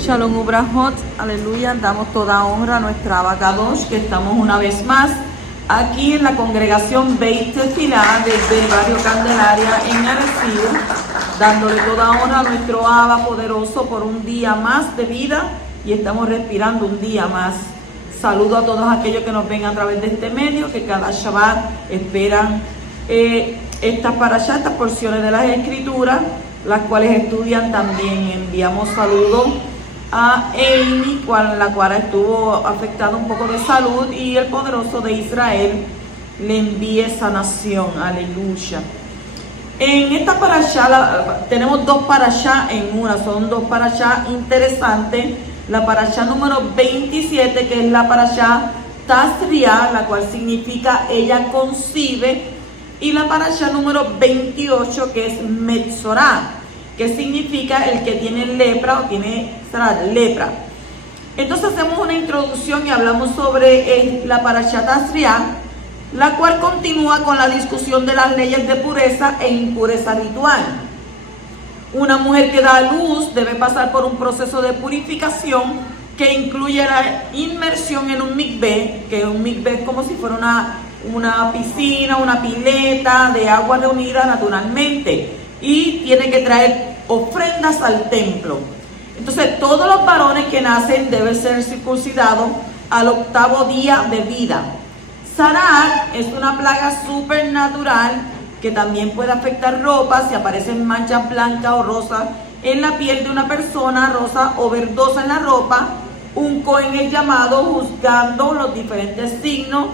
Shalom Ubrahot, aleluya, damos toda honra a nuestra Abacadosh, que estamos una vez más aquí en la congregación Beit Tefilá desde el barrio Candelaria en Arecibo, dándole toda honra a nuestro Abba poderoso por un día más de vida y estamos respirando un día más. Saludo a todos aquellos que nos ven a través de este medio, que cada Shabbat esperan estas porciones de las Escrituras, las cuales estudian también. Enviamos saludos a Amy, la cual estuvo afectada un poco de salud, y el poderoso de Israel le envíe sanación. Aleluya. En esta parashá tenemos dos parashá en una, son dos parashá interesantes. La parashá número 27, que es la parashá Tazria, la cual significa ella concibe, y la parashá número 28, que es Metzorah, que significa el que tiene lepra o tiene lepra. Entonces hacemos una introducción y hablamos sobre la parashá Tazria, la cual continúa con la discusión de las leyes de pureza e impureza ritual. Una mujer que da a luz debe pasar por un proceso de purificación que incluye la inmersión en un mikveh, que un mikveh es como si fuera una piscina, una pileta de agua reunida naturalmente, y tiene que traer ofrendas al templo. Entonces todos los varones que nacen deben ser circuncidados al 8º día de vida. Sarat es una plaga supernatural que también puede afectar ropa si aparecen manchas blancas o rosas en la piel de una persona, rosa o verdosa en la ropa. Un Cohen es llamado juzgando los diferentes signos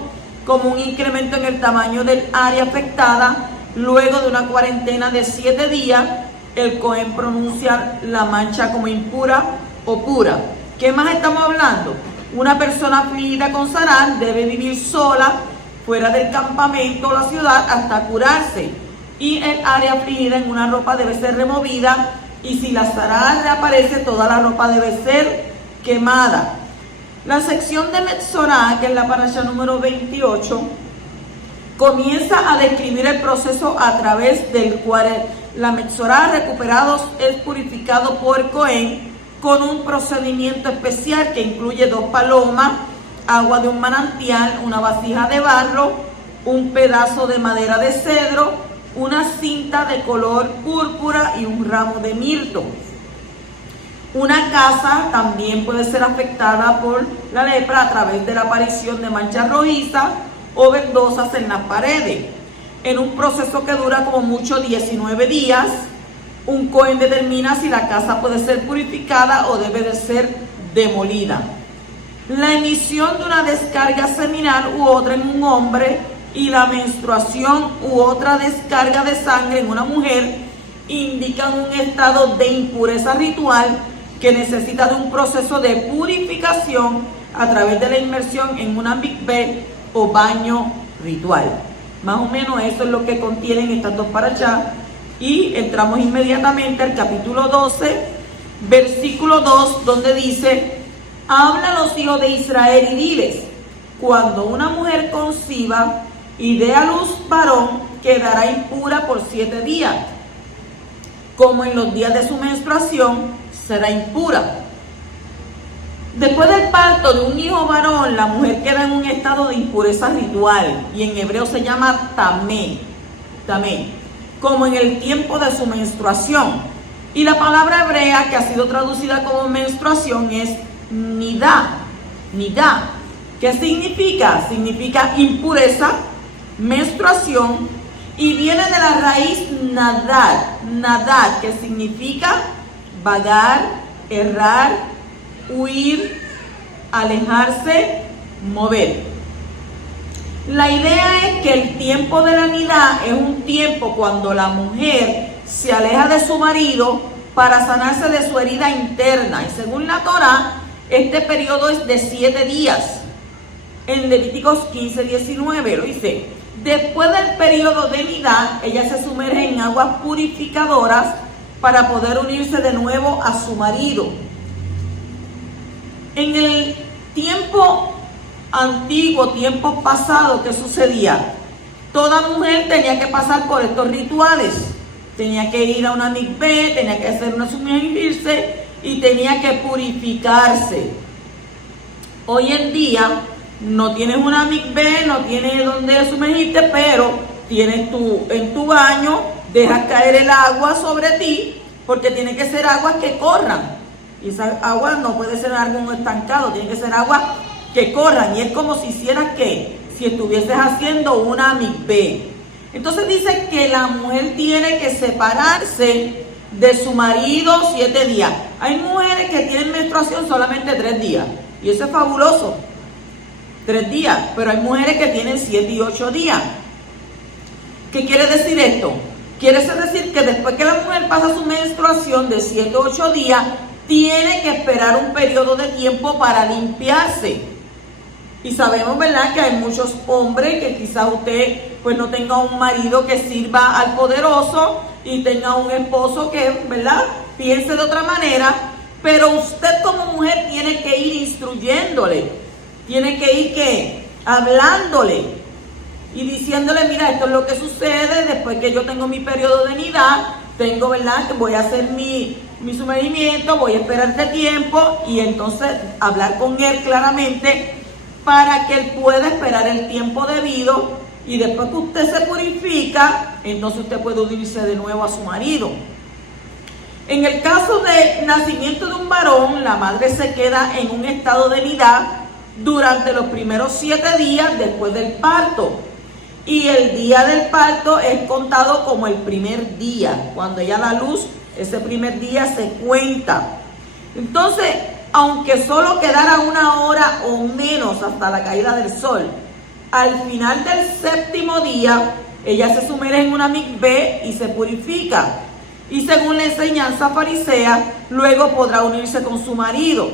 como un incremento en el tamaño del área afectada. Luego de una cuarentena de 7 días, el Cohen pronuncia la mancha como impura o pura. ¿Qué más estamos hablando? Una persona afligida con Sarat debe vivir sola fuera del campamento o la ciudad hasta curarse, y el área afligida en una ropa debe ser removida, y si la Sarat reaparece, toda la ropa debe ser quemada. La sección de Metzorah, que es la parashá número 28, comienza a describir el proceso a través del cual la Metzorah recuperados es purificado por el Cohen con un procedimiento especial que incluye 2 palomas, agua de un manantial, una vasija de barro, un pedazo de madera de cedro, una cinta de color púrpura y un ramo de mirto. Una casa también puede ser afectada por la lepra a través de la aparición de manchas rojizas o verdosas en las paredes. En un proceso que dura como mucho 19 días, un Cohen determina si la casa puede ser purificada o debe de ser demolida. La emisión de una descarga seminal u otra en un hombre y la menstruación u otra descarga de sangre en una mujer indican un estado de impureza ritual que necesita de un proceso de purificación a través de la inmersión en una mikveh o baño ritual. Más o menos eso es lo que contienen estas dos parashá, y entramos inmediatamente al capítulo 12, versículo 2, donde dice: habla a los hijos de Israel y diles, cuando una mujer conciba y dé a luz varón, quedará impura por 7 días, como en los días de su menstruación será impura. Después del parto de un hijo varón, la mujer queda en un estado de impureza ritual, y en hebreo se llama tamé, como en el tiempo de su menstruación. Y la palabra hebrea que ha sido traducida como menstruación es nidá. ¿Qué significa? Significa impureza, menstruación, y viene de la raíz nadar, que significa vagar, errar, huir, alejarse, mover. La idea es que el tiempo de la nidá es un tiempo cuando la mujer se aleja de su marido para sanarse de su herida interna, y según la Torá, este periodo es de 7 días. En Levíticos 15:19 lo dice: después del periodo de nidá, ella se sumerge en aguas purificadoras para poder unirse de nuevo a su marido. En el tiempo antiguo, tiempo pasado, ¿qué sucedía? toda mujer tenía que pasar por estos rituales. Tenía que ir a una mikvé, tenía que hacer una sumergirse y tenía que purificarse. Hoy en día no tienes una mikvé, no tienes donde sumergirte, pero tienes en tu baño, dejas caer el agua sobre ti, porque tiene que ser aguas que corran. Y esa agua no puede ser algo estancado, tiene que ser agua que corran. Y es como si hicieras que, si estuvieses haciendo una mikvé. Entonces dice que la mujer tiene que separarse de su marido 7 días. Hay mujeres que tienen menstruación solamente 3 días. Y eso es fabuloso. 3 días. Pero hay mujeres que tienen 7 y 8 días. ¿Qué quiere decir esto? Quiere decir que después que la mujer pasa su menstruación de 7 o 8 días, tiene que esperar un periodo de tiempo para limpiarse. Y sabemos, ¿verdad?, que hay muchos hombres que quizás usted pues no tenga un marido que sirva al poderoso y tenga un esposo que, ¿verdad?, piense de otra manera, pero usted como mujer tiene que ir instruyéndole, tiene que ir ¿qué? Hablándole y diciéndole, mira, esto es lo que sucede después que yo tengo mi periodo de nidad, tengo, ¿verdad?, que voy a hacer mi sumergimiento, voy a esperar este tiempo y entonces hablar con él claramente para que él pueda esperar el tiempo debido y después que usted se purifica, entonces usted puede unirse de nuevo a su marido. En el caso de nacimiento de un varón, la madre se queda en un estado de nidad durante los primeros 7 días después del parto. Y el día del parto es contado como el primer día. Cuando ella da luz, ese primer día se cuenta. Entonces, aunque solo quedara 1 hora o menos hasta la caída del sol, al final del 7º día, ella se sumerge en una mikvé y se purifica. Y según la enseñanza farisea, luego podrá unirse con su marido.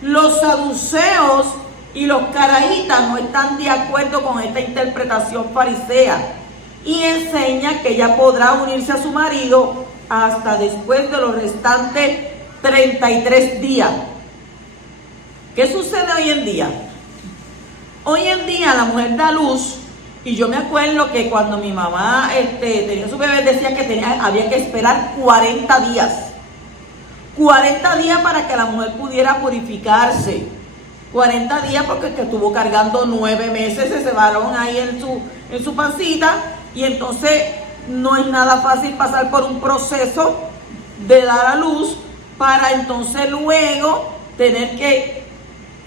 Los saduceos y los caraítas no están de acuerdo con esta interpretación farisea y enseña que ella podrá unirse a su marido hasta después de los restantes 33 días. ¿Qué sucede hoy en día? Hoy en día la mujer da luz y yo me acuerdo que cuando mi mamá tenía su bebé decía que había que esperar 40 días. 40 días para que la mujer pudiera purificarse. 40 días porque que estuvo cargando 9 meses ese varón ahí en su pancita y entonces no es nada fácil pasar por un proceso de dar a luz para entonces luego tener que,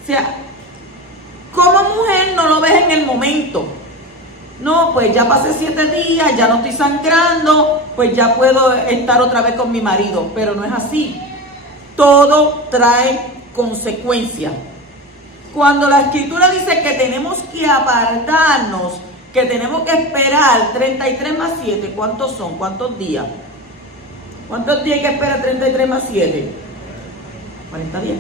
o sea, como mujer no lo ves en el momento. No, pues ya pasé 7 días, ya no estoy sangrando, pues ya puedo estar otra vez con mi marido, pero no es así. Todo trae consecuencias. Cuando la escritura dice que tenemos que apartarnos, que tenemos que esperar 33 más 7, ¿cuántos son? ¿Cuántos días? ¿Cuántos días hay que esperar 33 más 7? 40 días.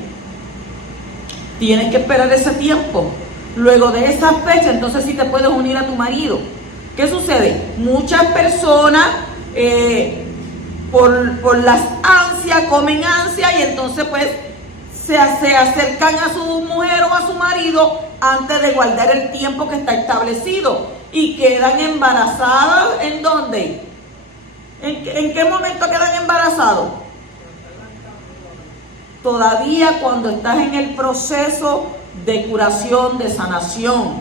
Tienes que esperar ese tiempo. Luego de esa fecha, entonces sí te puedes unir a tu marido. ¿Qué sucede? Muchas personas por las ansias comen ansia y entonces pues se acercan a su mujer o a su marido antes de guardar el tiempo que está establecido y quedan embarazadas. ¿En dónde? ¿En qué momento quedan embarazados? Todavía cuando estás en el proceso de curación, de sanación.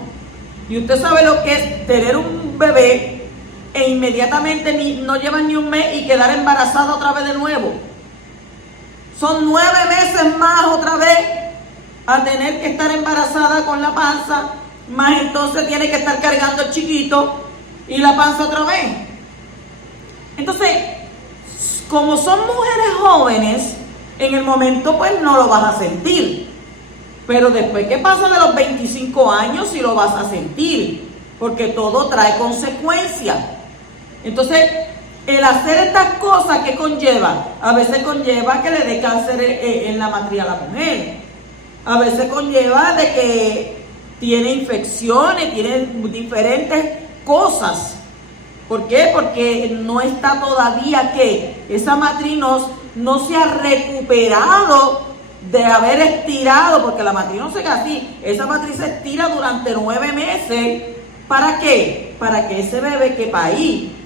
Y usted sabe lo que es tener un bebé e inmediatamente no llevan ni un mes y quedar embarazada otra vez de nuevo. Son 9 meses más otra vez a tener que estar embarazada con la panza, más entonces tiene que estar cargando el chiquito y la panza otra vez. Entonces, como son mujeres jóvenes, en el momento pues no lo vas a sentir. Pero después que pasan de los 25 años sí lo vas a sentir, porque todo trae consecuencias. Entonces, el hacer estas cosas, ¿qué conlleva? A veces conlleva que le dé cáncer en la matriz a la mujer. A veces conlleva de que tiene infecciones, tiene diferentes cosas. ¿Por qué? Porque no está todavía que esa matriz no se ha recuperado de haber estirado, porque la matriz no se queda así. Esa matriz se estira durante 9 meses ¿Para qué? Para que ese bebé quepa ahí.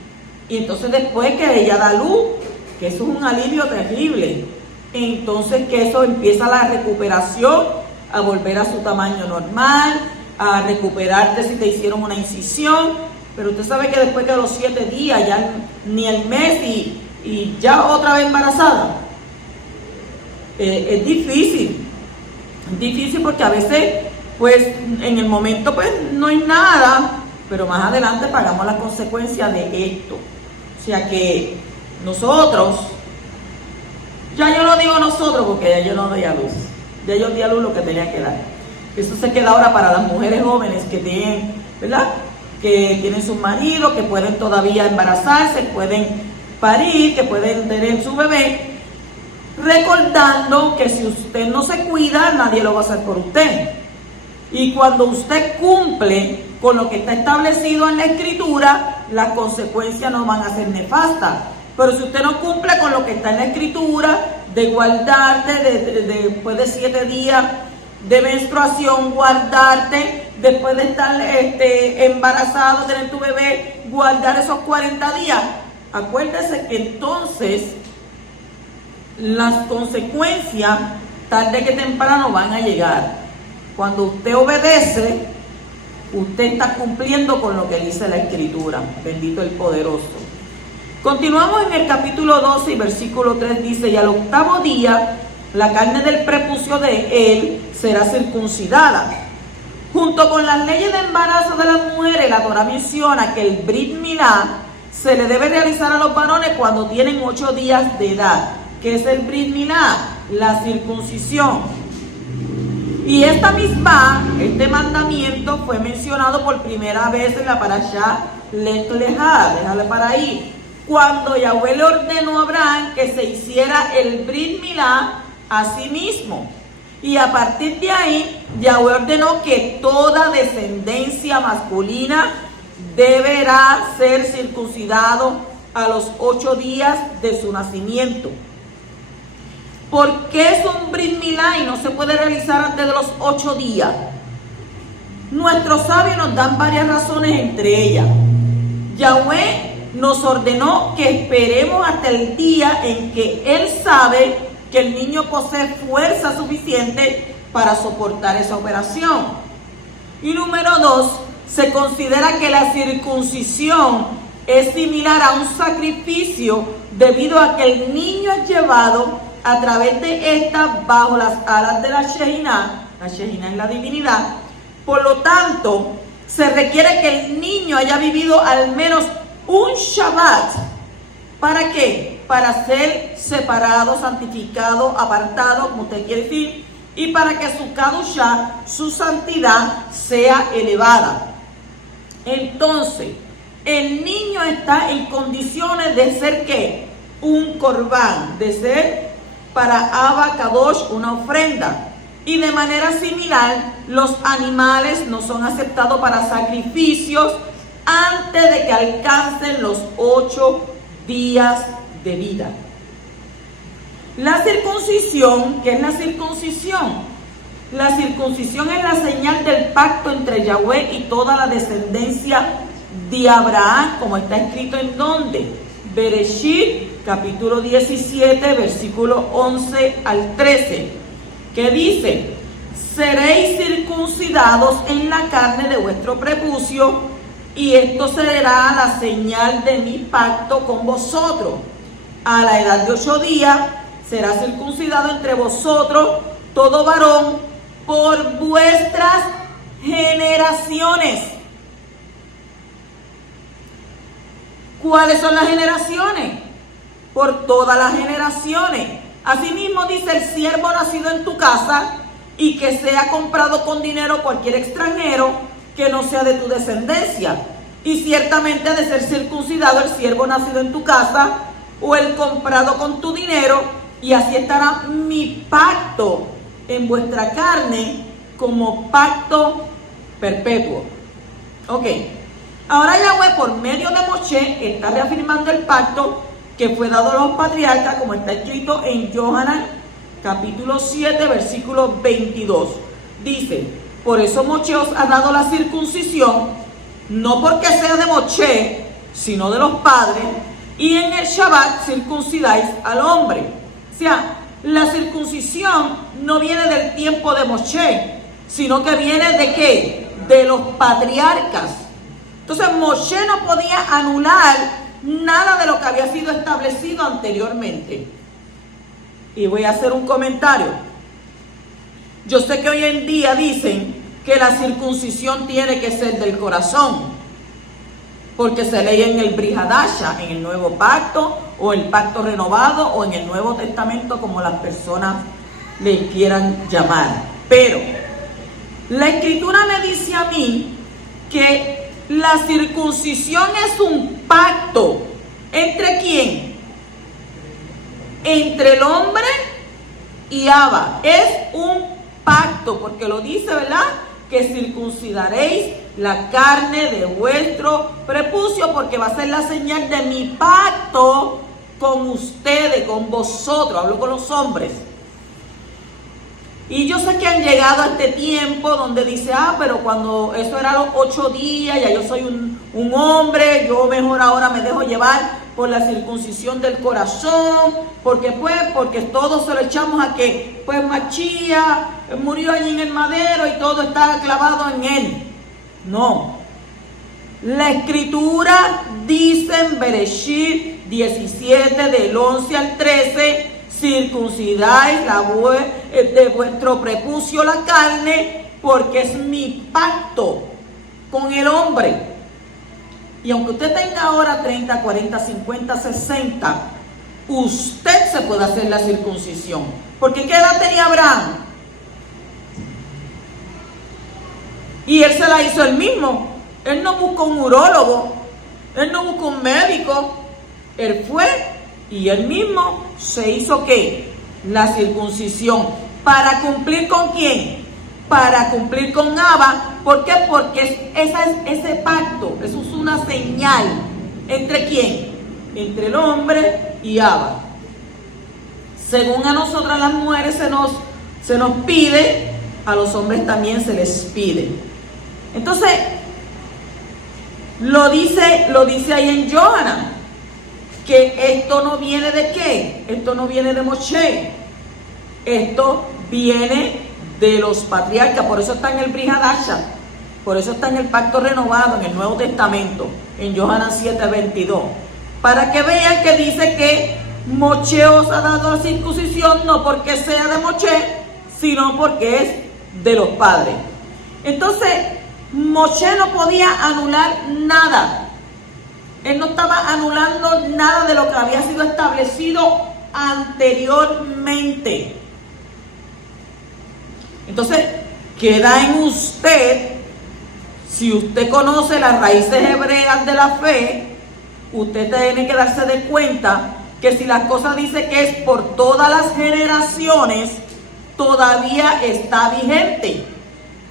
Y entonces después que ella da luz, que eso es un alivio terrible, entonces que eso empieza la recuperación, a volver a su tamaño normal, a recuperarte si te hicieron una incisión. Pero usted sabe que después de los 7 días, ya ni el mes y ya otra vez embarazada. Es difícil porque a veces, pues en el momento pues no hay nada, pero más adelante pagamos las consecuencias de esto. O sea que nosotros, ya yo no digo nosotros porque ya yo no doy a luz, ya yo di a luz lo que tenía que dar. Eso se queda ahora para las mujeres jóvenes que tienen, ¿verdad?, que tienen sus maridos, que pueden todavía embarazarse, pueden parir, que pueden tener su bebé, recordando que si usted no se cuida, nadie lo va a hacer por usted. Y cuando usted cumple con lo que está establecido en la Escritura, las consecuencias no van a ser nefastas. Pero si usted no cumple con lo que está en la Escritura, de guardarte después de 7 días de menstruación, guardarte después de estar embarazado, tener tu bebé, guardar esos 40 días, acuérdese que entonces las consecuencias tarde que temprano van a llegar. Cuando usted obedece, usted está cumpliendo con lo que dice la Escritura. Bendito el Poderoso. Continuamos en el capítulo 12 y versículo 3 dice: y al 8º día la carne del prepucio de él será circuncidada. Junto con las leyes de embarazo de las mujeres, la Torah menciona que el Brit Milá se le debe realizar a los varones cuando tienen 8 días de edad. ¿Qué es el Brit Milá? La circuncisión. Y este mandamiento fue mencionado por primera vez en la Parashá Lech Lechá, déjale para ahí, cuando Yahweh le ordenó a Abraham que se hiciera el Brit Milá a sí mismo. Y a partir de ahí, Yahweh ordenó que toda descendencia masculina deberá ser circuncidado a los 8 días de su nacimiento. ¿Por qué es un Brit Milá y no se puede realizar antes de los 8 días? Nuestros sabios nos dan varias razones, entre ellas: Yahweh nos ordenó que esperemos hasta el día en que Él sabe que el niño posee fuerza suficiente para soportar esa operación. Y número 2, se considera que la circuncisión es similar a un sacrificio debido a que el niño es llevado a través de esta bajo las alas de la Shejinah. La Shejinah es la divinidad. Por lo tanto, se requiere que el niño haya vivido al menos un Shabbat. ¿Para qué? Para ser separado, santificado, apartado, como usted quiere decir, y para que su Kadushá, su santidad, sea elevada. Entonces, el niño está en condiciones de ser ¿qué? Un corbán, de ser para Abba Kadosh una ofrenda. Y de manera similar, los animales no son aceptados para sacrificios antes de que alcancen los 8 días de vida. La circuncisión, ¿qué es la circuncisión? La circuncisión es la señal del pacto entre Yahweh y toda la descendencia de Abraham, como está escrito en donde Bereshit, capítulo 17, versículo 11 al 13, que dice: seréis circuncidados en la carne de vuestro prepucio, y esto será la señal de mi pacto con vosotros. A la edad de 8 días será circuncidado entre vosotros todo varón por vuestras generaciones. ¿Cuáles son las generaciones? Por todas las generaciones. Asimismo dice: el siervo nacido en tu casa y que sea comprado con dinero cualquier extranjero que no sea de tu descendencia. Y ciertamente ha de ser circuncidado el siervo nacido en tu casa o el comprado con tu dinero, y así estará mi pacto en vuestra carne como pacto perpetuo. Ok. Ahora Yahweh, por medio de Moshe, está reafirmando el pacto que fue dado a los patriarcas, como está escrito en Yohanan, capítulo 7, versículo 22. Dice: por eso Moshe os ha dado la circuncisión no porque sea de Moshe, sino de los padres, y en el Shabbat circuncidáis al hombre. O sea, la circuncisión no viene del tiempo de Moshe, sino que viene ¿de qué? De los patriarcas. Entonces Moshe no podía anular nada de lo que había sido establecido anteriormente. Y voy a hacer un comentario. Yo sé que hoy en día dicen que la circuncisión tiene que ser del corazón, porque se lee en el Brit Hadasha, en el Nuevo Pacto, o el Pacto Renovado, o en el Nuevo Testamento, como las personas le quieran llamar. Pero la Escritura me dice a mí que la circuncisión es un pacto. ¿Entre quién? Entre el hombre y Abba. Es un pacto, porque lo dice, ¿verdad? Que circuncidaréis la carne de vuestro prepucio, porque va a ser la señal de mi pacto con ustedes, con vosotros. Hablo con los hombres. Y yo sé que han llegado a este tiempo donde dice, pero cuando eso era los 8 días, ya yo soy un hombre, yo mejor ahora me dejo llevar por la circuncisión del corazón, porque todos se lo echamos a que, pues Machía murió allí en el madero y todo está clavado en él. No. La Escritura dice en Bereshit 17, del 11 al 13, circuncidáis de vuestro prepucio la carne, porque es mi pacto con el hombre. Y aunque usted tenga ahora 30, 40, 50, 60, usted se puede hacer la circuncisión. Porque ¿qué edad tenía Abraham? Y él se la hizo él mismo. Él no buscó un urólogo, él no buscó un médico. Él fue y él mismo se hizo ¿qué? La circuncisión. ¿Para cumplir con quién? Para cumplir con Abba. ¿Por qué? Porque ese pacto, eso es una señal. ¿Entre quién? Entre el hombre y Abba. Según a nosotras las mujeres se nos pide, a los hombres también se les pide. Entonces, lo dice ahí en Yohanan, que esto no viene de ¿qué? Esto no viene de Moshe. Esto viene de los patriarcas. Por eso está en el Brit Hadasha. Por eso está en el Pacto Renovado, en el Nuevo Testamento, en Yohanan 7:22. Para que vean que dice que Moshe os ha dado la circuncisión, no porque sea de Moshe, sino porque es de los padres. Entonces, Moshe no podía anular nada. Él no estaba anulando nada de lo que había sido establecido anteriormente. Entonces, queda en usted, si usted conoce las raíces hebreas de la fe, usted tiene que darse de cuenta que si las cosas dicen que es por todas las generaciones, todavía está vigente.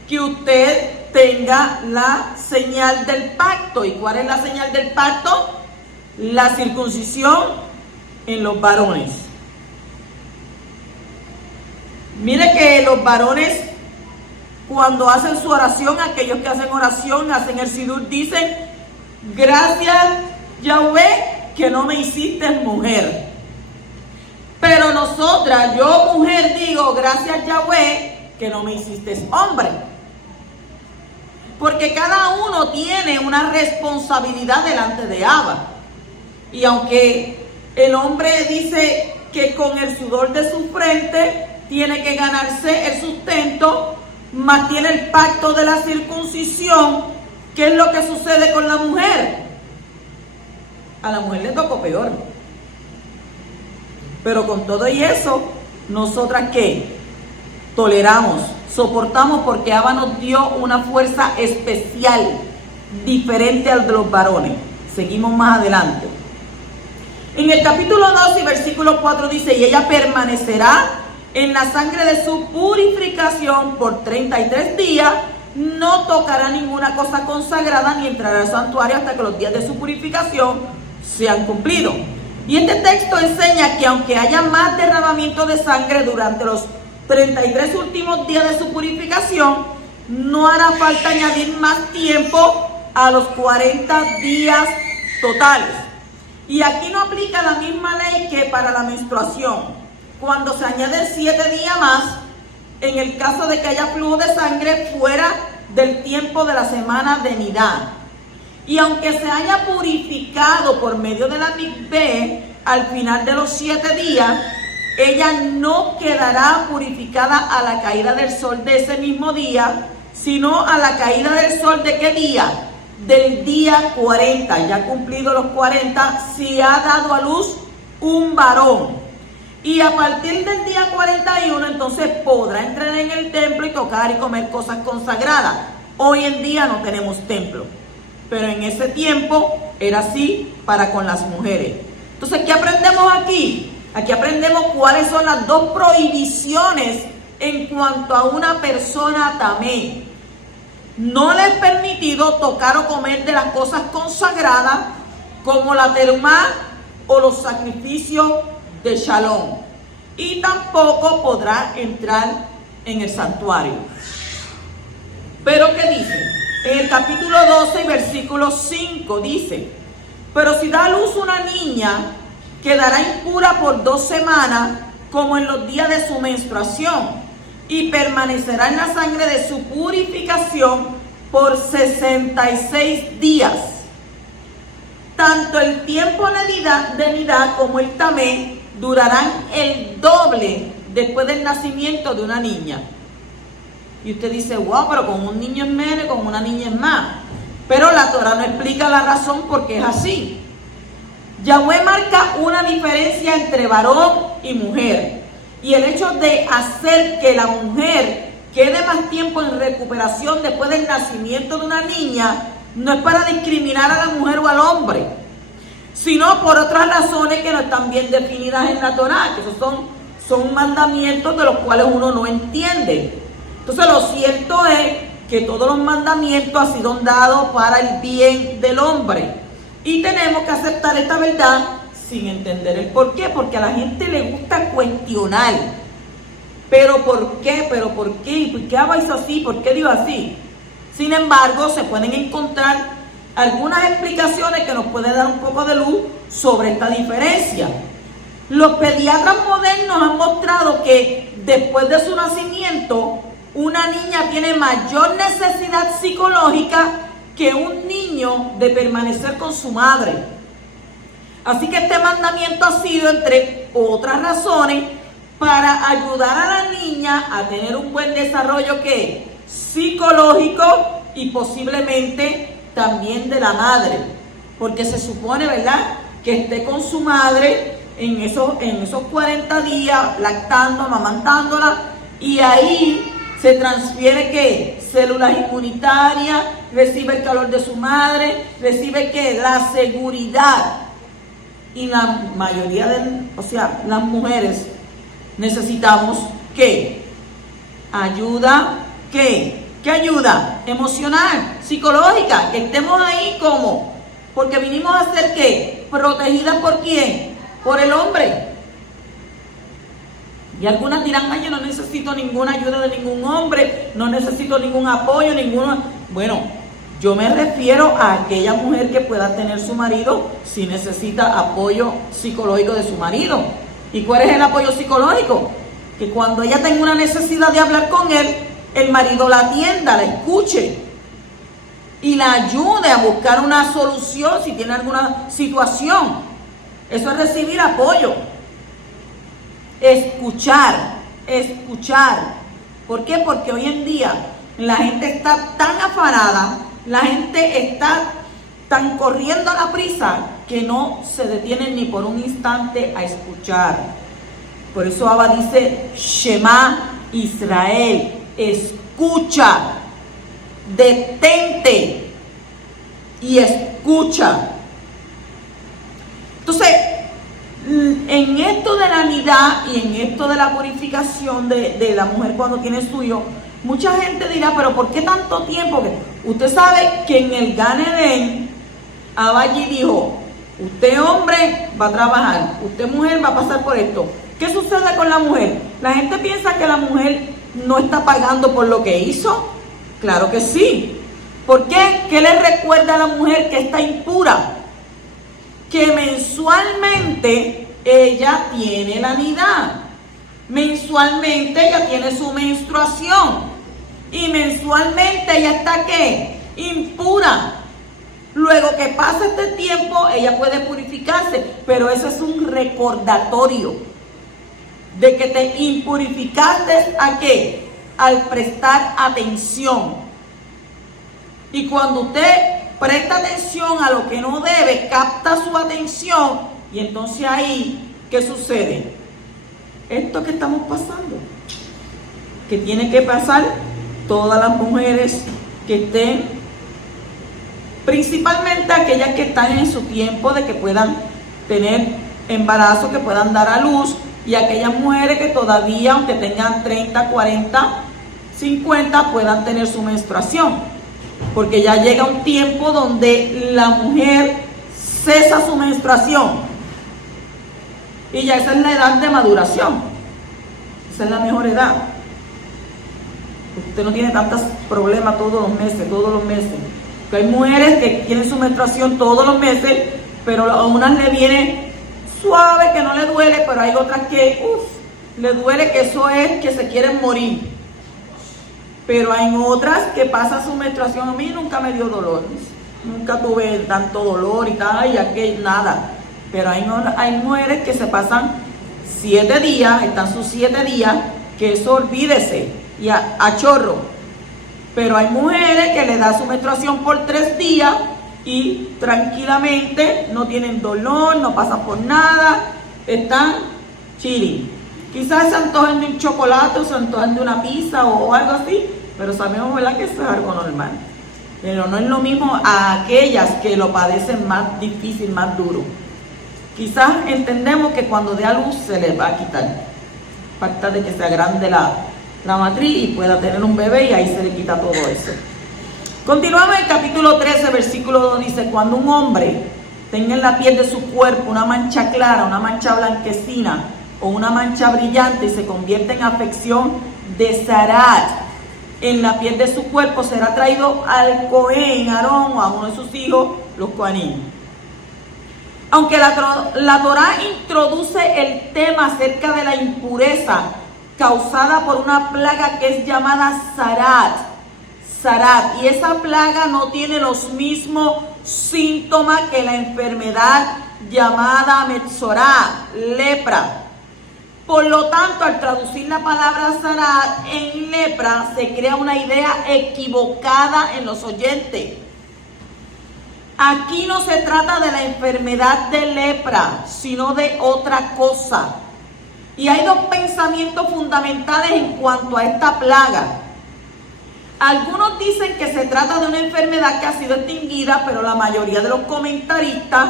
Que usted tenga la señal del pacto. ¿Y cuál es la señal del pacto? La circuncisión en los varones. Mire que los varones, cuando hacen su oración, aquellos que hacen oración, hacen el sidur, dicen: gracias Yahweh que no me hiciste mujer. Pero nosotras, yo mujer, digo: gracias Yahweh que no me hiciste hombre. Porque cada uno tiene una responsabilidad delante de Abba. Y aunque el hombre dice que con el sudor de su frente tiene que ganarse el sustento, más tiene el pacto de la circuncisión, ¿qué es lo que sucede con la mujer? A la mujer le tocó peor. Pero con todo y eso, nosotras ¿qué? Toleramos, soportamos, porque Abba nos dio una fuerza especial, diferente al de los varones. Seguimos más adelante. En el capítulo 2 y versículo 4 dice: y ella permanecerá en la sangre de su purificación por 33 días, no tocará ninguna cosa consagrada ni entrará al santuario hasta que los días de su purificación sean cumplidos. Y este texto enseña que aunque haya más derramamiento de sangre durante los 33 últimos días de su purificación, no hará falta añadir más tiempo a los 40 días totales. Y aquí no aplica la misma ley que para la menstruación, cuando se añaden 7 días más en el caso de que haya flujo de sangre fuera del tiempo de la semana de nidad. Y aunque se haya purificado por medio de la mikvé al final de los 7 días, ella no quedará purificada a la caída del sol de ese mismo día, sino a la caída del sol ¿de qué día? Del día 40, ya cumplido los 40, si ha dado a luz un varón. Y a partir del día 41, entonces podrá entrar en el templo y tocar y comer cosas consagradas. Hoy en día no tenemos templo, pero en ese tiempo era así para con las mujeres. Entonces, ¿qué aprendemos aquí? Aquí aprendemos cuáles son las dos prohibiciones en cuanto a una persona tamé. No le es permitido tocar o comer de las cosas consagradas como la terumá o los sacrificios de Shalom. Y tampoco podrá entrar en el santuario. Pero ¿qué dice? En el capítulo 12, versículo 5 dice: pero si da a luz una niña, quedará impura por 2 semanas, como en los días de su menstruación, y permanecerá en la sangre de su purificación por 66 días. Tanto el tiempo de nidad como el tamé durarán el doble después del nacimiento de una niña. Y usted dice, wow, pero con un niño es menos, con una niña es más. Pero la Torah no explica la razón por qué es así. Yahweh marca una diferencia entre varón y mujer. Y el hecho de hacer que la mujer quede más tiempo en recuperación después del nacimiento de una niña no es para discriminar a la mujer o al hombre, sino por otras razones que no están bien definidas en la Torah, que esos son mandamientos de los cuales uno no entiende. Entonces lo cierto es que todos los mandamientos han sido dados para el bien del hombre. Y tenemos que aceptar esta verdad sin entender el por qué, porque a la gente le gusta cuestionar. ¿Pero por qué? ¿Pero por qué? ¿Por qué Abba hizo así? ¿Por qué dio así? Sin embargo, se pueden encontrar algunas explicaciones que nos pueden dar un poco de luz sobre esta diferencia. Los pediatras modernos han mostrado que después de su nacimiento, una niña tiene mayor necesidad psicológica que un niño de permanecer con su madre. Así que este mandamiento ha sido, entre otras razones, para ayudar a la niña a tener un buen desarrollo ¿qué? Psicológico y posiblemente también de la madre. Porque se supone, ¿verdad?, que esté con su madre en esos 40 días, lactando, amamantándola, y ahí se transfiere ¿qué? Células inmunitarias, recibe el calor de su madre, recibe ¿qué? La seguridad. Y la mayoría las mujeres necesitamos ¿qué? Ayuda, ¿qué? ¿Qué ayuda? Emocional, psicológica, que estemos ahí ¿cómo? Porque vinimos a ser ¿qué? Protegidas ¿por quién? Por el hombre. Y algunas dirán, ay, yo no necesito ninguna ayuda de ningún hombre, no necesito ningún apoyo, Bueno, yo me refiero a aquella mujer que pueda tener su marido si necesita apoyo psicológico de su marido. ¿Y cuál es el apoyo psicológico? Que cuando ella tenga una necesidad de hablar con él, el marido la atienda, la escuche y la ayude a buscar una solución si tiene alguna situación. Eso es recibir apoyo. Escuchar. ¿Por qué? Porque hoy en día la gente está tan afanada, la gente está tan corriendo a la prisa que no se detienen ni por un instante a escuchar. Por eso Abba dice, Shema Israel, escucha, detente y escucha. Entonces, en esto de la nidad y en esto de la purificación de la mujer cuando tiene suyo, mucha gente dirá, pero ¿por qué tanto tiempo? Usted sabe que en el Gan Edén, Abba allí dijo, usted hombre va a trabajar, usted mujer va a pasar por esto. ¿Qué sucede con la mujer? La gente piensa que la mujer no está pagando por lo que hizo. Claro que sí. ¿Por qué? ¿Qué le recuerda a la mujer que está impura? Que mensualmente ella tiene la nidad. Mensualmente ella tiene su menstruación. Y mensualmente ella está ¿qué? Impura. Luego que pasa este tiempo, ella puede purificarse. Pero eso es un recordatorio de que te impurificaste ¿a qué? Al prestar atención. Y cuando usted presta atención a lo que no debe, capta su atención, y entonces ahí, ¿qué sucede? Esto que estamos pasando, que tiene que pasar todas las mujeres que estén, principalmente aquellas que están en su tiempo de que puedan tener embarazo, que puedan dar a luz, y aquellas mujeres que todavía, aunque tengan 30, 40, 50, puedan tener su menstruación. Porque ya llega un tiempo donde la mujer cesa su menstruación. Y ya esa es la edad de maduración. Esa es la mejor edad. Usted no tiene tantos problemas todos los meses. Porque hay mujeres que tienen su menstruación todos los meses, pero a unas le viene suave, que no le duele, pero hay otras que, le duele, que eso es que se quieren morir. Pero hay otras que pasa su menstruación. A mí nunca me dio dolor. Nunca tuve tanto dolor y tal, y aquel, nada. Pero hay mujeres que se pasan 7 días, están sus 7 días, que eso olvídese, y a chorro. Pero hay mujeres que le da su menstruación por 3 días y tranquilamente no tienen dolor, no pasan por nada, están chilling. Quizás se antojen de un chocolate o se antojen de una pizza o algo así, pero sabemos, ¿verdad?, que eso es algo normal. Pero no es lo mismo a aquellas que lo padecen más difícil, más duro. Quizás entendemos que cuando dé a luz se les va a quitar. Falta de que se agrande la matriz y pueda tener un bebé, y ahí se le quita todo eso. Continuamos en el capítulo 13, versículo 2, dice: cuando un hombre tenga en la piel de su cuerpo una mancha clara, una mancha blanquecina o una mancha brillante, y se convierte en afección de zarat en la piel de su cuerpo, será traído al Cohen, Aarón, o a uno de sus hijos, los Coanim. Aunque la Torá introduce el tema acerca de la impureza causada por una plaga que es llamada zarat, y esa plaga no tiene los mismos síntomas que la enfermedad llamada metzorá, lepra. Por lo tanto, al traducir la palabra zarat en lepra, se crea una idea equivocada en los oyentes. Aquí no se trata de la enfermedad de lepra, sino de otra cosa. Y hay 2 pensamientos fundamentales en cuanto a esta plaga. Algunos dicen que se trata de una enfermedad que ha sido extinguida, pero la mayoría de los comentaristas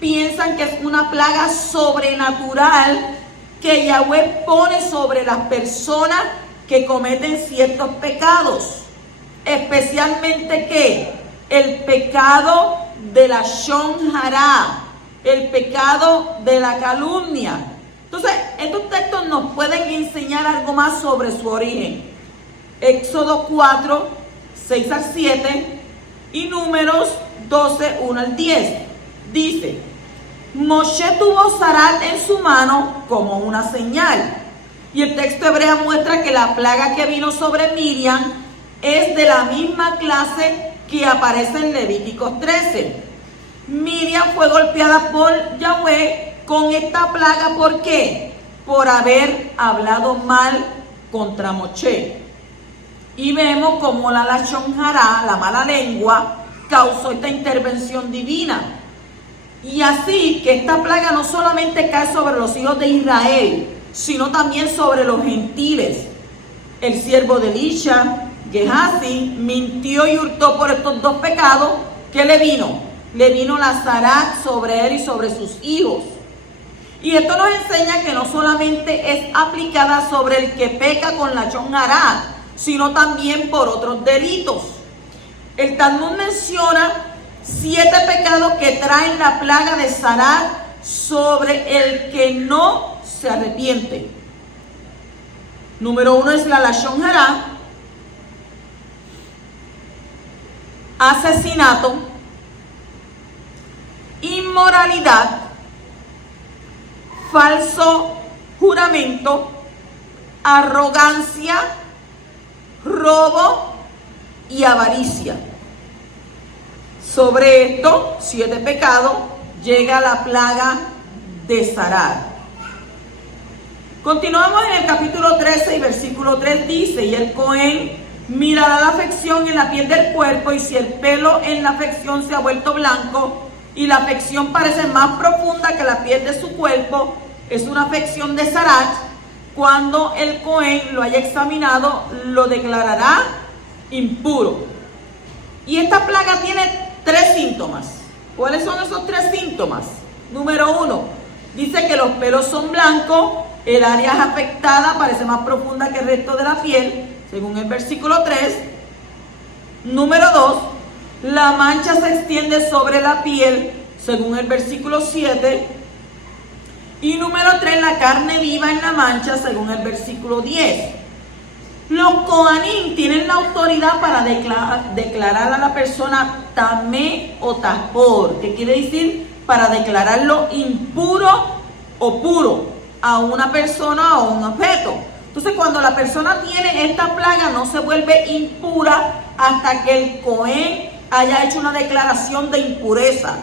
piensan que es una plaga sobrenatural que Yahweh pone sobre las personas que cometen ciertos pecados, especialmente ¿qué? El pecado de la Shon Hará, el pecado de la calumnia. Entonces, estos textos nos pueden enseñar algo más sobre su origen. Éxodo 4, 6 al 7 y Números 12, 1 al 10. Dice: Moshe tuvo zarat en su mano como una señal. Y el texto hebreo muestra que la plaga que vino sobre Miriam es de la misma clase que aparece en Levíticos 13. Miriam fue golpeada por Yahweh con esta plaga. ¿Por qué? Por haber hablado mal contra Moshe. Y vemos cómo la lashon hará, la mala lengua, causó esta intervención divina. Y así que esta plaga no solamente cae sobre los hijos de Israel, sino también sobre los gentiles. El siervo de Elisha, Gehazi, mintió y hurtó por estos 2 pecados. ¿Qué le vino? Le vino la zarat sobre él y sobre sus hijos. Y esto nos enseña que no solamente es aplicada sobre el que peca con la lashon hará, sino también por otros delitos. El Talmud menciona 7 pecados que traen la plaga de zarat sobre el que no se arrepiente. Número 1 es la lashon hará. asesinato, inmoralidad, falso juramento, arrogancia, robo y avaricia. Sobre esto, 7 pecados, llega la plaga de Zarat. Continuamos en el capítulo 13 y versículo 3 dice: y el Cohen mirará la afección en la piel del cuerpo, y si el pelo en la afección se ha vuelto blanco y la afección parece más profunda que la piel de su cuerpo, es una afección de Zarat. Cuando el Cohen lo haya examinado, lo declarará impuro. Y esta plaga tiene 3 síntomas. ¿Cuáles son esos 3 síntomas? Número 1, dice que los pelos son blancos, el área afectada parece más profunda que el resto de la piel, según el versículo 3. Número 2, la mancha se extiende sobre la piel, según el versículo 7. Y número 3, la carne viva en la mancha, según el versículo 10. Los Kohanim tienen la autoridad para declarar a la persona tamé o tahor, que quiere decir para declararlo impuro o puro a una persona o un objeto. Entonces, cuando la persona tiene esta plaga, no se vuelve impura hasta que el Cohen haya hecho una declaración de impureza.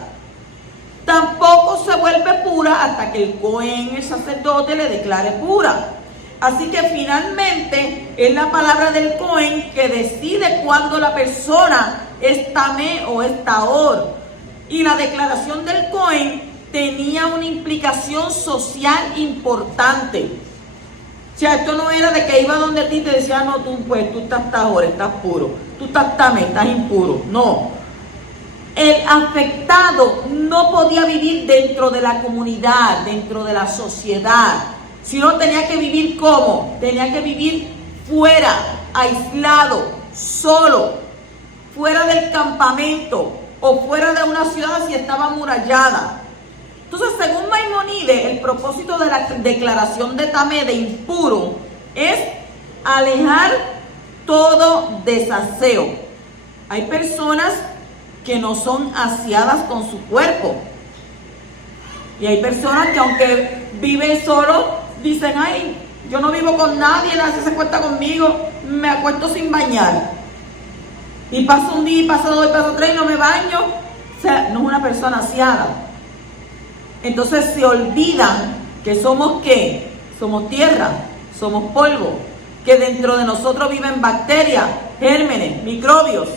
Tampoco se vuelve pura hasta que el Cohen, el sacerdote, le declare pura. Así que finalmente es la palabra del Cohen que decide cuándo la persona es tamé o es tahor. Y la declaración del Cohen tenía una implicación social importante. O sea, esto no era de que iba donde ti y te decía: no, tú estás tahor, estás puro, tú estás tamé, estás impuro. No. El afectado no podía vivir dentro de la comunidad, dentro de la sociedad, sino tenía que vivir ¿cómo? Tenía que vivir fuera, aislado, solo, fuera del campamento o fuera de una ciudad si estaba amurallada. Entonces, según Maimónides, el propósito de la declaración de tamé, de impuro, es alejar todo desaseo. Hay personas que no son aseadas con su cuerpo. Y hay personas que aunque viven solo, dicen: ay, yo no vivo con nadie, nadie se acuesta conmigo, me acuesto sin bañar. Y paso un día, paso 2, paso 3 y no me baño. O sea, no es una persona aseada. Entonces se olvidan que somos ¿qué? Somos tierra, somos polvo, que dentro de nosotros viven bacterias, gérmenes, microbios.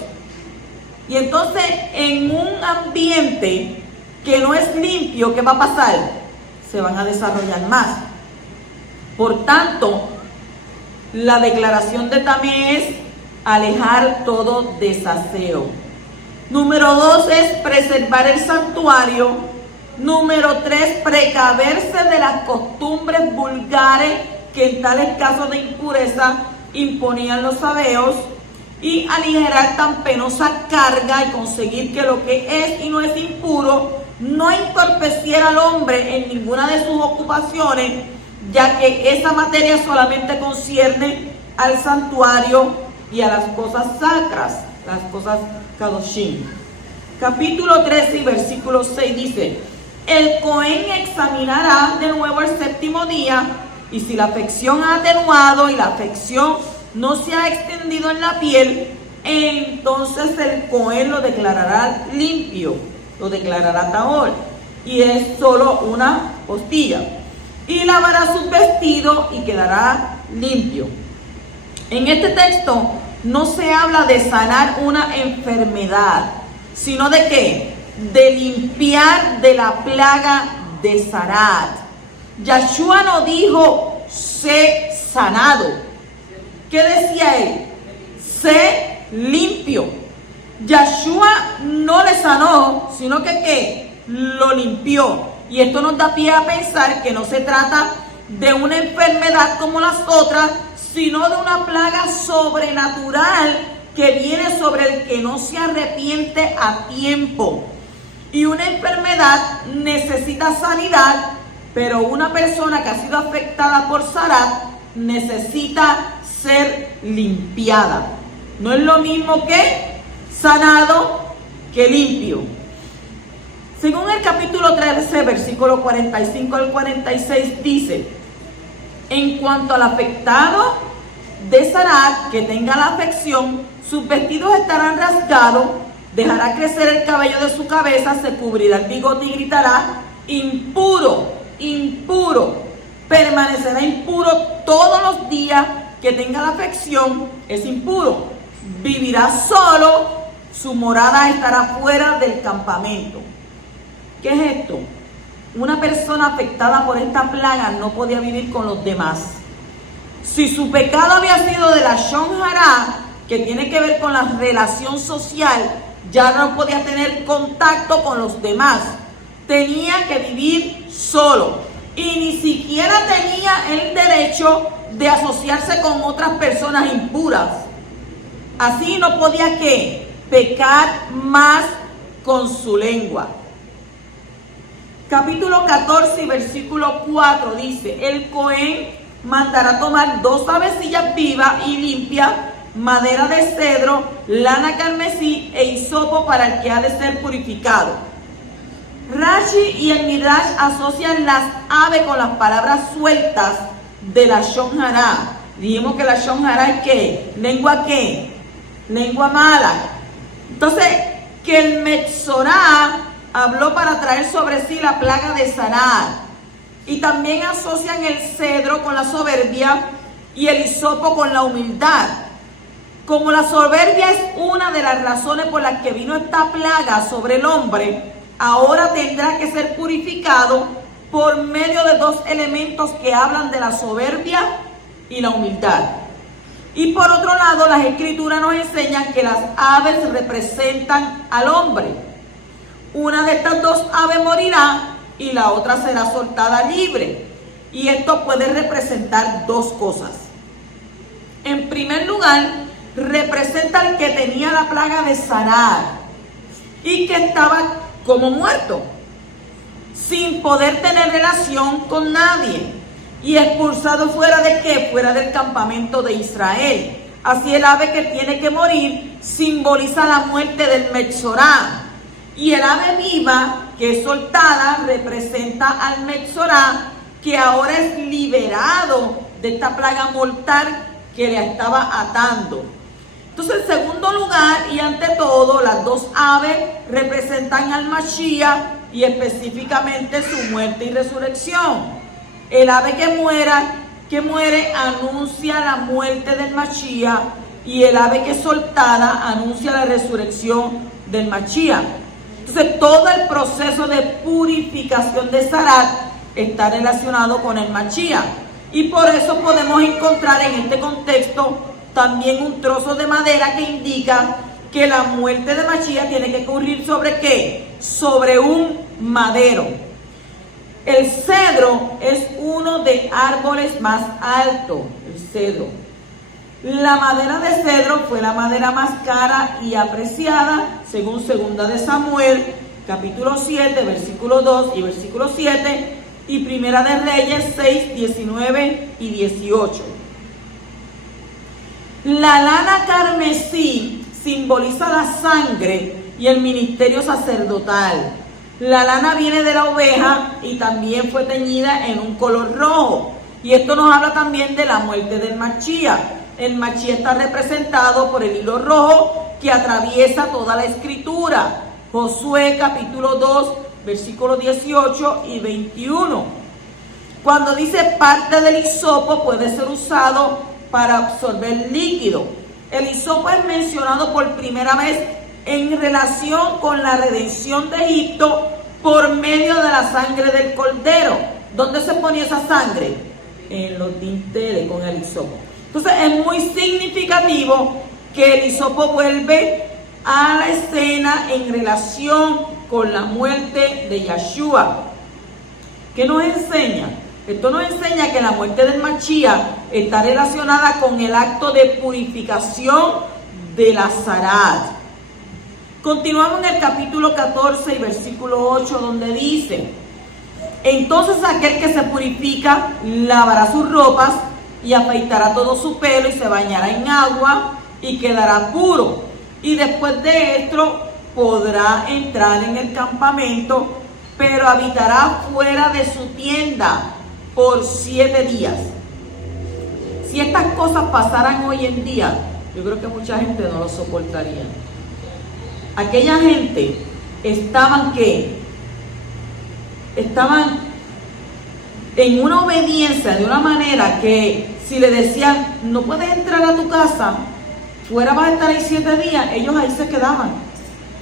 Y entonces en un ambiente que no es limpio, ¿qué va a pasar? Se van a desarrollar más. Por tanto, la declaración de tamé es alejar todo desaseo. Número 2 es preservar el santuario. Número 3, precaverse de las costumbres vulgares que en tales casos de impureza imponían los sabeos, y aligerar tan penosa carga y conseguir que lo que es y no es impuro no entorpeciera al hombre en ninguna de sus ocupaciones, ya que esa materia solamente concierne al santuario y a las cosas sacras, las cosas kadoshim. Capítulo 13 y versículo 6 dice: el Cohen examinará de nuevo el 7º día, y si la afección ha atenuado y la afección no se ha extendido en la piel, entonces el Cohen lo declarará limpio, lo declarará tahor, y es solo una costilla, y lavará sus vestidos y quedará limpio. En este texto no se habla de sanar una enfermedad, sino de ¿qué? De limpiar de la plaga de Zarat. Yahshua no dijo: sé sanado. ¿Qué decía él? Sé limpio. Yahshua no le sanó, sino que ¿qué? Lo limpió. Y esto nos da pie a pensar que no se trata de una enfermedad como las otras, sino de una plaga sobrenatural que viene sobre el que no se arrepiente a tiempo. Y una enfermedad necesita sanidad, pero una persona que ha sido afectada por Zarat necesita ser limpiada. No es lo mismo que sanado que limpio. Según el capítulo 13, versículo 45 al 46 dice: en cuanto al afectado de Sarat, que tenga la afección, sus vestidos estarán rasgados, dejará crecer el cabello de su cabeza, se cubrirá el bigote y gritará: impuro, impuro. Permanecerá impuro todos los días que tenga la afección, es impuro. Vivirá solo, su morada estará fuera del campamento. ¿Qué es esto? Una persona afectada por esta plaga no podía vivir con los demás. Si su pecado había sido de la Lashon Hara, que tiene que ver con la relación social, ya no podía tener contacto con los demás. Tenía que vivir solo. Y ni siquiera tenía el derecho de asociarse con otras personas impuras. Así no podía ¿qué? Pecar más con su lengua. Capítulo 14 y versículo 4 dice: el Cohen mandará tomar 2 avecillas vivas y limpias, madera de cedro, lana carmesí e hisopo para el que ha de ser purificado. Rashi y el Midrash asocian las aves con las palabras sueltas de la Lashon Hara. Dijimos que la Lashon Hara es ¿qué? ¿Lengua qué? Lengua mala. Entonces, que el Metzorá habló para traer sobre sí la plaga de Sarat. Y también asocian el cedro con la soberbia y el hisopo con la humildad. Como la soberbia es una de las razones por las que vino esta plaga sobre el hombre, ahora tendrá que ser purificado por medio de 2 elementos que hablan de la soberbia y la humildad. Y por otro lado, las escrituras nos enseñan que las aves representan al hombre. Una de estas 2 aves morirá y la otra será soltada libre. Y esto puede representar 2 cosas. En primer lugar, representa al que tenía la plaga de Sarat y que estaba como muerto, sin poder tener relación con nadie y expulsado fuera de ¿qué? Fuera del campamento de Israel. Así el ave que tiene que morir simboliza la muerte del Metzorá. Y el ave viva, que es soltada, representa al Metzorá, que ahora es liberado de esta plaga mortal que le estaba atando. Entonces, en segundo lugar, y ante todo, las 2 aves representan al Mashiach y específicamente su muerte y resurrección. El ave que muere anuncia la muerte del Mashiach, y el ave que es soltada anuncia la resurrección del Mashiach. Entonces, todo el proceso de purificación de Sarat está relacionado con el Mashiach. Y por eso podemos encontrar en este contexto también un trozo de madera que indica que la muerte de Mashiach tiene que ocurrir ¿sobre qué? Sobre un madero. El cedro es uno de árboles más altos, el cedro. La madera de cedro fue la madera más cara y apreciada, según 2 de Samuel, capítulo 7, versículo 2 y versículo 7, y Primera de Reyes 6, 19 y 18. La lana carmesí simboliza la sangre y el ministerio sacerdotal. La lana viene de la oveja y también fue teñida en un color rojo. Y esto nos habla también de la muerte del Mashiach. El Mashiach está representado por el hilo rojo que atraviesa toda la escritura. Josué capítulo 2, versículos 18 y 21. Cuando dice parte del hisopo puede ser usado para absorber líquido. El hisopo es mencionado por primera vez en relación con la redención de Egipto por medio de la sangre del cordero. ¿Dónde se ponía esa sangre? En los dinteles con el hisopo. Entonces es muy significativo que el hisopo vuelve a la escena en relación con la muerte de Yeshua. ¿Qué nos enseña? Esto nos enseña que la muerte del Mashiach está relacionada con el acto de purificación de la Sarat. Continuamos en el capítulo 14 y versículo 8, donde dice: entonces aquel que se purifica lavará sus ropas y afeitará todo su pelo y se bañará en agua y quedará puro. y después de esto podrá entrar en el campamento, pero habitará fuera de su tienda por 7 días. Si estas cosas pasaran hoy en día, yo creo que mucha gente no lo soportaría. Aquella gente estaban en una obediencia de una manera que si le decían no puedes entrar a tu casa, fuera vas a estar ahí 7 días, ellos ahí se quedaban.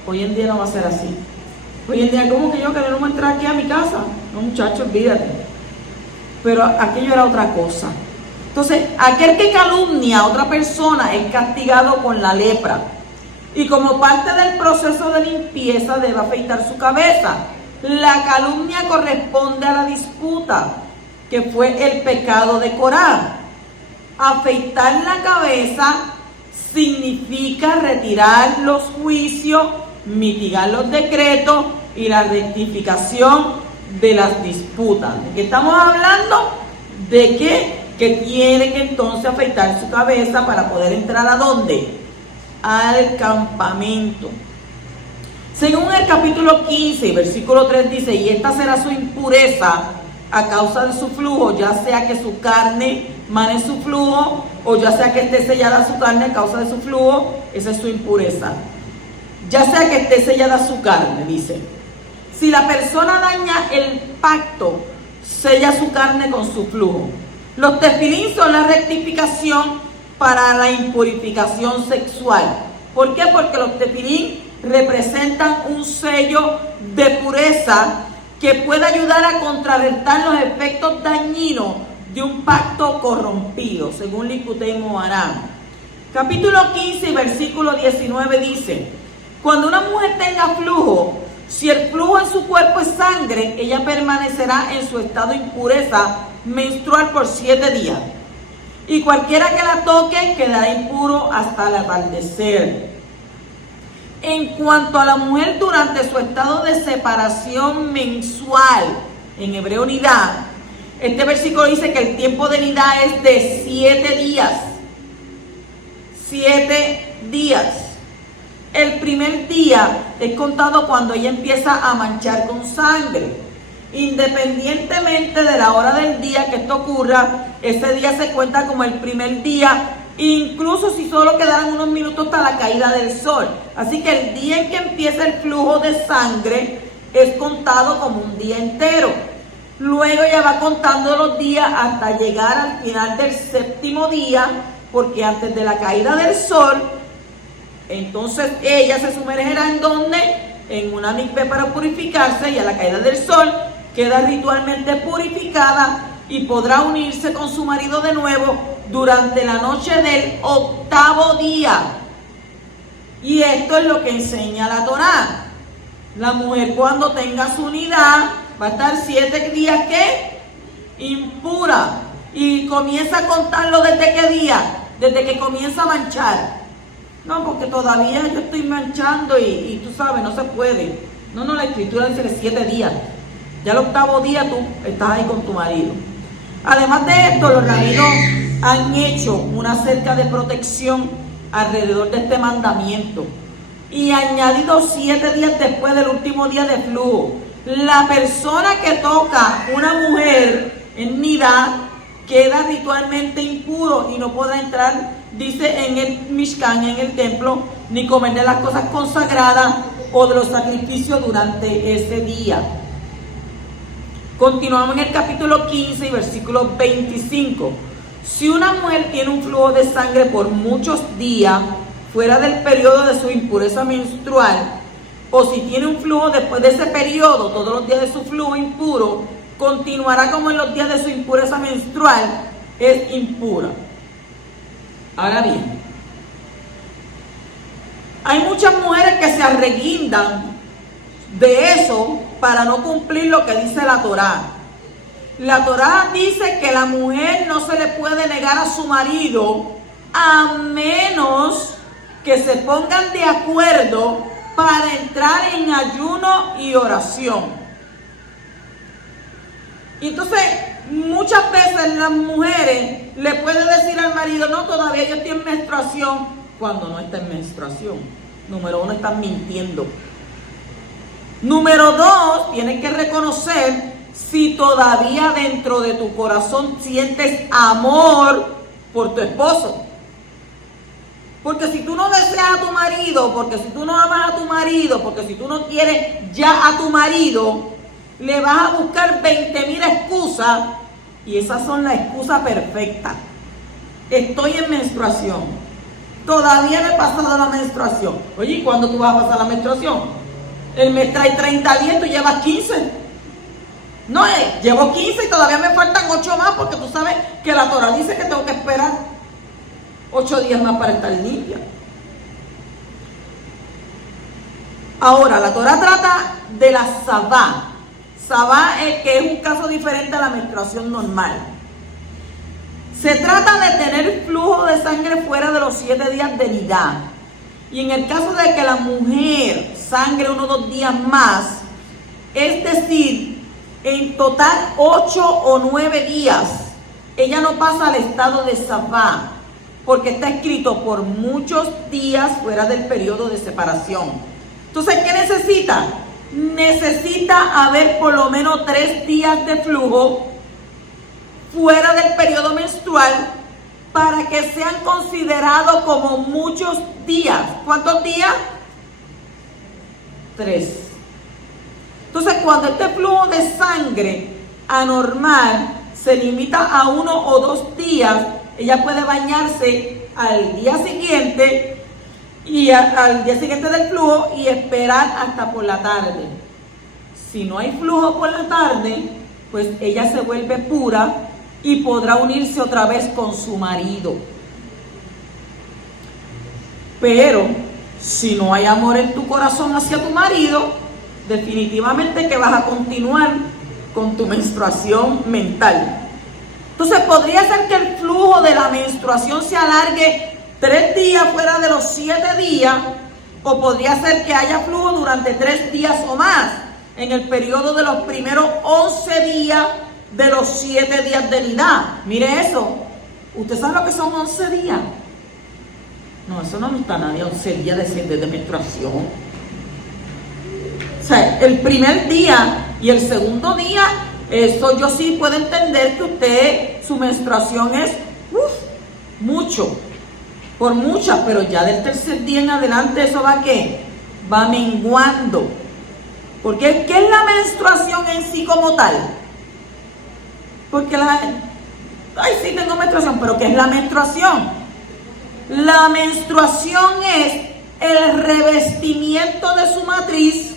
Hoy en día no va a ser así. Hoy en día, ¿cómo que yo no voy a entrar aquí a mi casa? No, muchachos, olvídate. Pero aquello era otra cosa. Entonces, aquel que calumnia a otra persona es castigado con la lepra. Y como parte del proceso de limpieza debe afeitar su cabeza. La calumnia corresponde a la disputa, que fue el pecado de Corá. Afeitar la cabeza significa retirar los juicios, mitigar los decretos y la rectificación de las disputas. ¿De qué estamos hablando? De que tiene que entonces afeitar su cabeza para poder entrar ¿a dónde? Al campamento. Según el capítulo 15, versículo 3 dice, y esta será su impureza a causa de su flujo, ya sea que su carne mane su flujo, o ya sea que esté sellada su carne a causa de su flujo, esa es su impureza. Ya sea que esté sellada su carne, dice. Si la persona daña el pacto, sella su carne con su flujo. Los tefilín son la rectificación para la impurificación sexual. ¿Por qué? Porque los tefilín representan un sello de pureza que puede ayudar a contrarrestar los efectos dañinos de un pacto corrompido, según Likutei Moharan. Capítulo 15, versículo 19 dice, cuando una mujer tenga flujo, si el flujo en su cuerpo es sangre, ella permanecerá en su estado de impureza menstrual por 7 días. Y cualquiera que la toque quedará impuro hasta el atardecer. En cuanto a la mujer durante su estado de separación mensual, en hebreo nidá, este versículo dice que el tiempo de nidá es de 7 días. 7 días. El primer día es contado cuando ella empieza a manchar con sangre. Independientemente de la hora del día que esto ocurra, ese día se cuenta como el primer día, incluso si solo quedaran unos minutos hasta la caída del sol. Así que el día en que empieza el flujo de sangre es contado como un día entero. Luego ella va contando los días hasta llegar al final del 7º día, porque antes de la caída del sol, entonces ella se sumergerá en donde, en una mikveh para purificarse, y a la caída del sol queda ritualmente purificada y podrá unirse con su marido de nuevo durante la noche del 8º día. Y esto es lo que enseña la Torá. La mujer cuando tenga su unidad va a estar 7 días ¿qué? Impura. Y comienza a contarlo ¿desde qué día? Desde que comienza a manchar. No, porque todavía yo estoy manchando y tú sabes, no se puede. No, la escritura dice 7 días. Ya el 8º día tú estás ahí con tu marido. Además de esto, los rabinos han hecho una cerca de protección alrededor de este mandamiento y añadido 7 días después del último día de flujo. La persona que toca una mujer en nidá queda ritualmente impuro y no podrá entrar, dice, en el Mishkan, en el templo, ni comer de las cosas consagradas o de los sacrificios durante ese día. Continuamos en el capítulo 15 y versículo 25. Si una mujer tiene un flujo de sangre por muchos días fuera del periodo de su impureza menstrual, o si tiene un flujo después de ese periodo, todos los días de su flujo impuro, continuará como en los días de su impureza menstrual, es impura. Ahora bien, hay muchas mujeres que se arreguindan de eso para no cumplir lo que dice la Torá. La Torá dice que la mujer no se le puede negar a su marido a menos que se pongan de acuerdo para entrar en ayuno y oración. Y entonces muchas veces las mujeres le pueden decir al marido, no, todavía yo estoy en menstruación, cuando no está en menstruación. Número 1, estás mintiendo. Número 2, tienes que reconocer si todavía dentro de tu corazón sientes amor por tu esposo. Porque si tú no deseas a tu marido, porque si tú no amas a tu marido, porque si tú no quieres ya a tu marido, le vas a buscar 20,000 excusas y esas son las excusas perfectas. Estoy en menstruación. Todavía no he pasado la menstruación. Oye, ¿y cuándo tú vas a pasar la menstruación? El mes trae 30 días, tú llevas 15. No, llevo 15 y todavía me faltan 8 más porque tú sabes que la Torah dice que tengo que esperar 8 días más para estar limpia. Ahora, la Torah trata de la sabá. Sabá es que es un caso diferente a la menstruación normal. Se trata de tener flujo de sangre fuera de los 7 días de nidá. Y en el caso de que la mujer sangre 1 o 2 días más, es decir, en total 8 o 9 días, ella no pasa al estado de sabá, porque está escrito por muchos días fuera del periodo de separación. Entonces, ¿qué necesita? Necesita haber por lo menos 3 días de flujo fuera del periodo menstrual para que sean considerados como muchos días. ¿Cuántos días? 3. Entonces, cuando este flujo de sangre anormal se limita a 1 o 2 días, ella puede bañarse al día siguiente y al día siguiente del flujo y esperar hasta por la tarde. Si no hay flujo por la tarde, pues ella se vuelve pura y podrá unirse otra vez con su marido. Pero si no hay amor en tu corazón hacia tu marido, definitivamente que vas a continuar con tu menstruación mental. Entonces podría ser que el flujo de la menstruación se alargue 3 días fuera de los 7 días, o podría ser que haya flujo durante 3 días o más en el periodo de los primeros 11 días de los 7 días de nidá. Mire eso. ¿Usted sabe lo que son 11 días? No, eso no está nadie 11 días de menstruación. O sea, el primer día y el segundo día, eso yo sí puedo entender que usted, su menstruación es mucho, por muchas, pero ya del tercer día en adelante eso va ¿qué? Va menguando. Porque ¿qué es la menstruación en sí como tal? Porque ay, sí tengo menstruación, pero ¿qué es la menstruación? La menstruación es el revestimiento de su matriz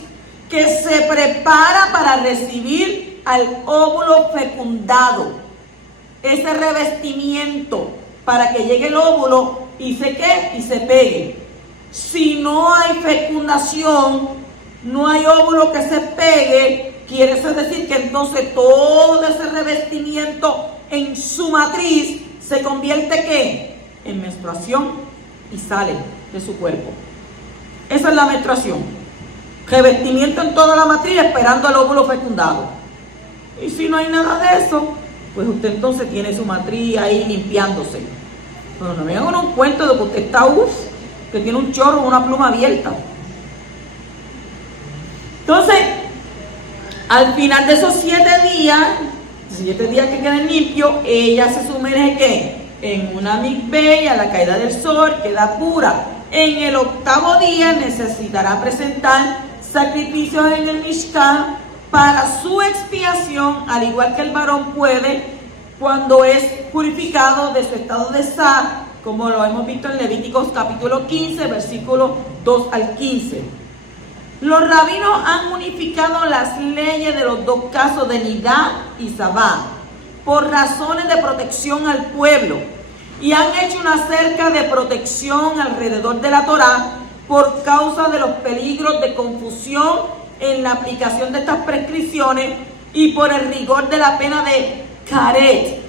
que se prepara para recibir al óvulo fecundado. Ese revestimiento para que llegue el óvulo y se pegue. Si no hay fecundación, no hay óvulo que se pegue, quiere decir que entonces todo ese revestimiento en su matriz se convierte ¿qué? En menstruación y sale de su cuerpo. Esa es la menstruación. Revestimiento en toda la matriz esperando el óvulo fecundado. Y si no hay nada de eso, pues usted entonces tiene su matriz ahí limpiándose. Pero no me hagan un cuento de que usted está que tiene un chorro o una pluma abierta. Entonces, al final de esos 7 días que queden limpios, ella se sumerge ¿qué? En una mikveh y a la caída del sol queda pura. En el 8º día necesitará presentar sacrificios en el Mishkan para su expiación, al igual que el varón puede cuando es purificado de su estado de Sah, como lo hemos visto en Levíticos capítulo 15, versículos 2 al 15. Los rabinos han unificado las leyes de los 2 casos de nidá y sabá por razones de protección al pueblo y han hecho una cerca de protección alrededor de la Torá por causa de los peligros de confusión en la aplicación de estas prescripciones y por el rigor de la pena de caret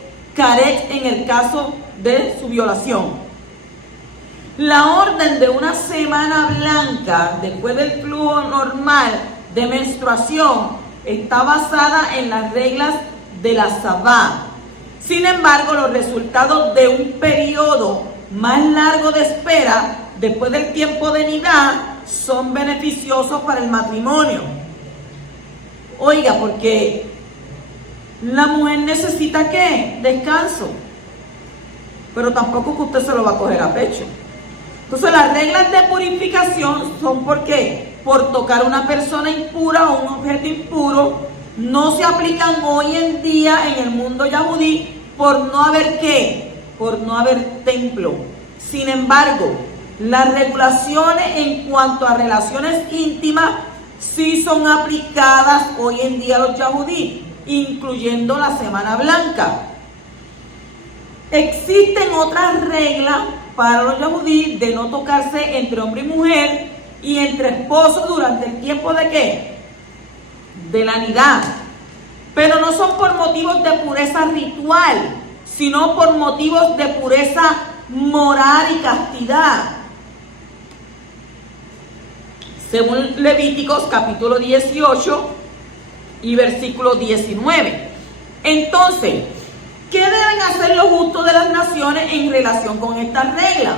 en el caso de su violación. La orden de una semana blanca después del flujo normal de menstruación está basada en las reglas de la sabá. Sin embargo, los resultados de un periodo más largo de espera después del tiempo de nidá son beneficiosos para el matrimonio. Oiga, porque la mujer necesita ¿qué? Descanso. Pero tampoco que usted se lo va a coger a pecho. Entonces las reglas de purificación son ¿por qué? Por tocar a una persona impura o un objeto impuro. No se aplican hoy en día en el mundo yahudí por no haber ¿qué? Por no haber templo. Sin embargo, las regulaciones en cuanto a relaciones íntimas sí son aplicadas hoy en día a los yahudí, incluyendo la Semana Blanca. Existen otras reglas para los yahudí de no tocarse entre hombre y mujer y entre esposos durante el tiempo de ¿qué? De la nidá. Pero no son por motivos de pureza ritual, sino por motivos de pureza moral y castidad. Según Levíticos capítulo 18 y versículo 19. Entonces, ¿qué deben hacer los justos de las naciones en relación con estas reglas?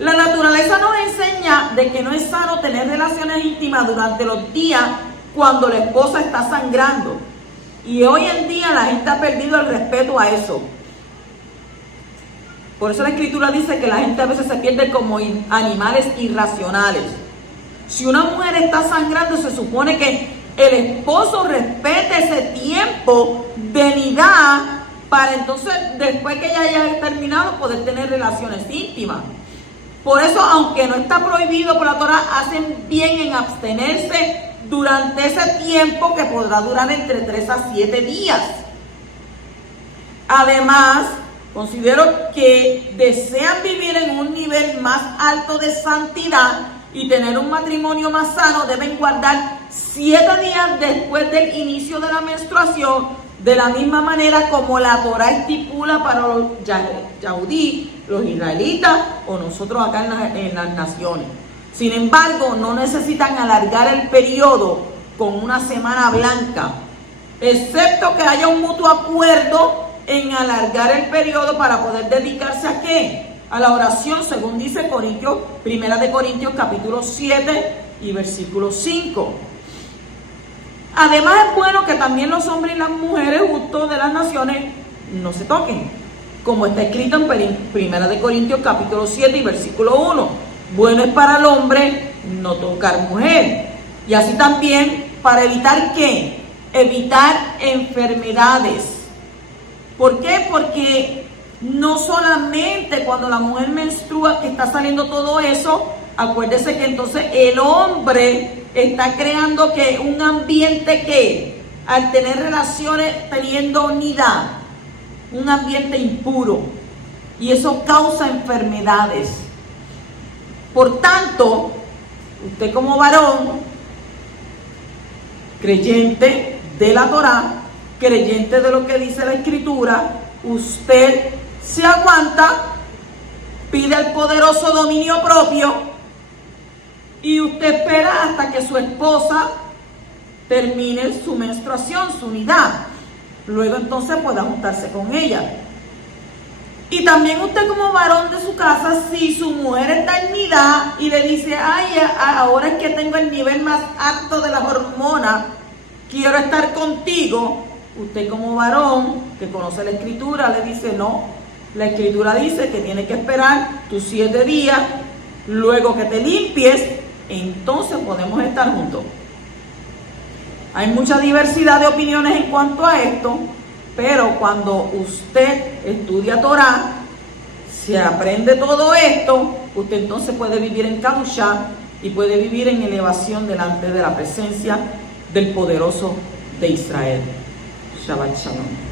La naturaleza nos enseña de que no es sano tener relaciones íntimas durante los días cuando la esposa está sangrando. Y hoy en día la gente ha perdido el respeto a eso. Por eso la Escritura dice que la gente a veces se pierde como animales irracionales. Si una mujer está sangrando, se supone que el esposo respete ese tiempo de nidá para entonces, después que ella haya terminado, poder tener relaciones íntimas. Por eso, aunque no está prohibido por la Torah, hacen bien en abstenerse durante ese tiempo que podrá durar entre 3 a 7 días. Además, considero que desean vivir en un nivel más alto de santidad y tener un matrimonio más sano, deben guardar 7 días después del inicio de la menstruación, de la misma manera como la Torah estipula para los yahudí, los israelitas o nosotros acá en las naciones. Sin embargo, no necesitan alargar el periodo con una semana blanca, excepto que haya un mutuo acuerdo en alargar el periodo para poder dedicarse a ¿qué? A la oración, según dice Corintios, 1 Corintios capítulo 7 y versículo 5. Además es bueno que también los hombres y las mujeres justos de las naciones no se toquen, como está escrito en 1 Corintios capítulo 7 y versículo 1. Bueno es para el hombre no tocar mujer. Y así también para evitar ¿qué? Evitar enfermedades. ¿Por qué? Porque no solamente cuando la mujer menstrua que está saliendo todo eso, acuérdese que entonces el hombre está creando que un ambiente que al tener relaciones teniendo unidad, un ambiente impuro, y eso causa enfermedades. Por tanto, usted como varón, creyente de la Torah, creyente de lo que dice la Escritura, usted se aguanta, pide el poderoso dominio propio y usted espera hasta que su esposa termine su menstruación, su unidad. Luego entonces pueda juntarse con ella. Y también usted como varón de su casa, si su mujer está en unidad y le dice, ay, ahora es que tengo el nivel más alto de las hormonas, quiero estar contigo, usted como varón que conoce la Escritura le dice, no, la Escritura dice que tiene que esperar tus 7 días, luego que te limpies, entonces podemos estar juntos. Hay mucha diversidad de opiniones en cuanto a esto, pero cuando usted estudia Torah, se aprende todo esto, usted entonces puede vivir en Kadushá y puede vivir en elevación delante de la presencia del poderoso de Israel. Shabbat Shalom.